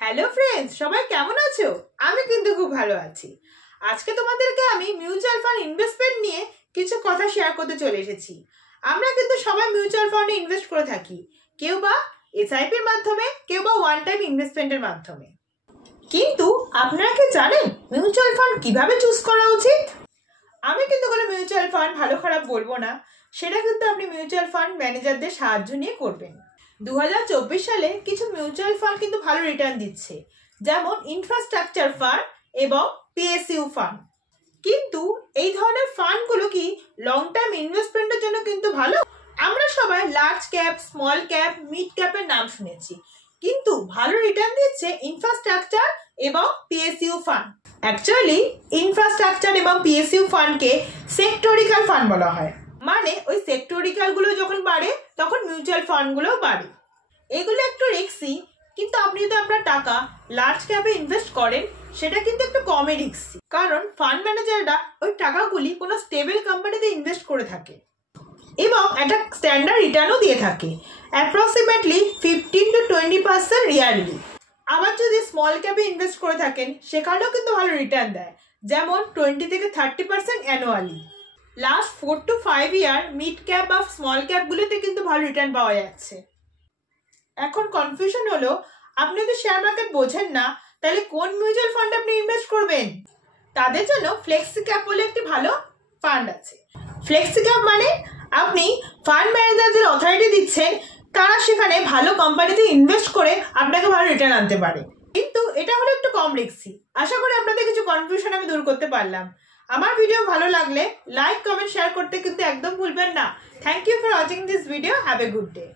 Hello friends, সবাই কেমন আছো? আমি কিন্তু খুব ভালো আছি। আজকে তোমাদেরকে আমি মিউচুয়াল ফান্ড ইনভেস্টমেন্ট নিয়ে কিছু কথা শেয়ার করতে চলে এসেছি। আমরা কিন্তু সবাই মিউচুয়াল ফান্ডে ইনভেস্ট করে থাকি, কেউ বা এসআইপির মাধ্যমে, কেউ বা ওয়ান টাইম ইনভেস্টমেন্টের মাধ্যমে। কিন্তু আপনারা কি জানেন মিউচুয়াল ফান্ড কিভাবে চুজ করা উচিত? আমি কিন্তু কোনো মিউচুয়াল ফান্ড ভালো খারাপ বলবো না, সেটা কিন্তু আপনি মিউচুয়াল ফান্ড ম্যানেজারদের সাহায্য নিয়ে করবেন। 2024 সালে কিছু মিউচুয়াল ফান্ড কিন্তু ভালো রিটার্ন দিচ্ছে, যেমন ইনফ্রাস্ট্রাকচার ফান্ড এবং পিএসইউ ফান্ড। কিন্তু এই ধরনের ফান্ডগুলো কি লং টার্ম ইনভেস্টমেন্টের জন্য কিন্তু ভালো? আমরা সবাই large cap, small cap, mid ক্যাপের নাম শুনেছি, কিন্তু ভালো রিটার্ন দিচ্ছে ইনফ্রাস্ট্রাকচার এবং পিএসইউ ফান্ড। অ্যাকচুয়ালি ইনফ্রাস্ট্রাকচার এবং পিএসইউ ফান্ডকে সেক্টরিক্যাল ফান্ড বলা হয়, মানে ওই সেক্টরিক্যালগুলো যখন বাড়ে তখন মিউচুয়াল ফান্ডগুলোও বাড়ে। এগুলো একটু রিস্কি, কিন্তু আপনি যদি আপনার টাকা লার্জ ক্যাপে ইনভেস্ট করেন সেটা কিন্তু একটু কমই রিস্কি, কারণ ফান্ড ম্যানেজাররা ওই টাকাগুলি কোনো স্টেবল কোম্পানিতে ইনভেস্ট করে থাকে এবং একটা স্ট্যান্ডার্ড রিটার্নও দিয়ে থাকে, অ্যাপ্রক্সিমেটলি 15-20% ইয়ারলি। আবার যদি স্মল ক্যাপে ইনভেস্ট করে থাকেন সেখানেও কিন্তু ভালো রিটার্ন দেয়, যেমন 20-30% annually. Last 4 to 5 year mid cap বা স্মল ক্যাপগুলোতে কিন্তু ভালো রিটার্ন পাওয়া যাচ্ছে। এখন কনফিউশন হলো, আপনি যদি শেয়ার মার্কেট বোঝেন না, তাহলে কোন মিউচুয়াল ফান্ড আপনি ইনভেস্ট করবেন? তাদের জন্য ফ্লেক্সি ক্যাপ বলে একটি ভালো ফান্ড আছে। ফ্লেক্সি ক্যাপ মানে আপনি ফান্ড ম্যানেজারদের অথরিটি দিচ্ছেন, তারা সেখানে ভালো কোম্পানিতে ইনভেস্ট করে আপনাকে ভালো রিটার্ন আনতে পারে, কিন্তু এটা হলো একটু কম রিস্কি। আশা করি আপনাদের কিছু কনফিউশন আমি দূর করতে পারলাম। আমার ভিডিও ভালো লাগলে লাইক, কমেন্ট, শেয়ার করতে কিন্তু একদম ভুলবেন না। Thank you for watching this video. Have a good day.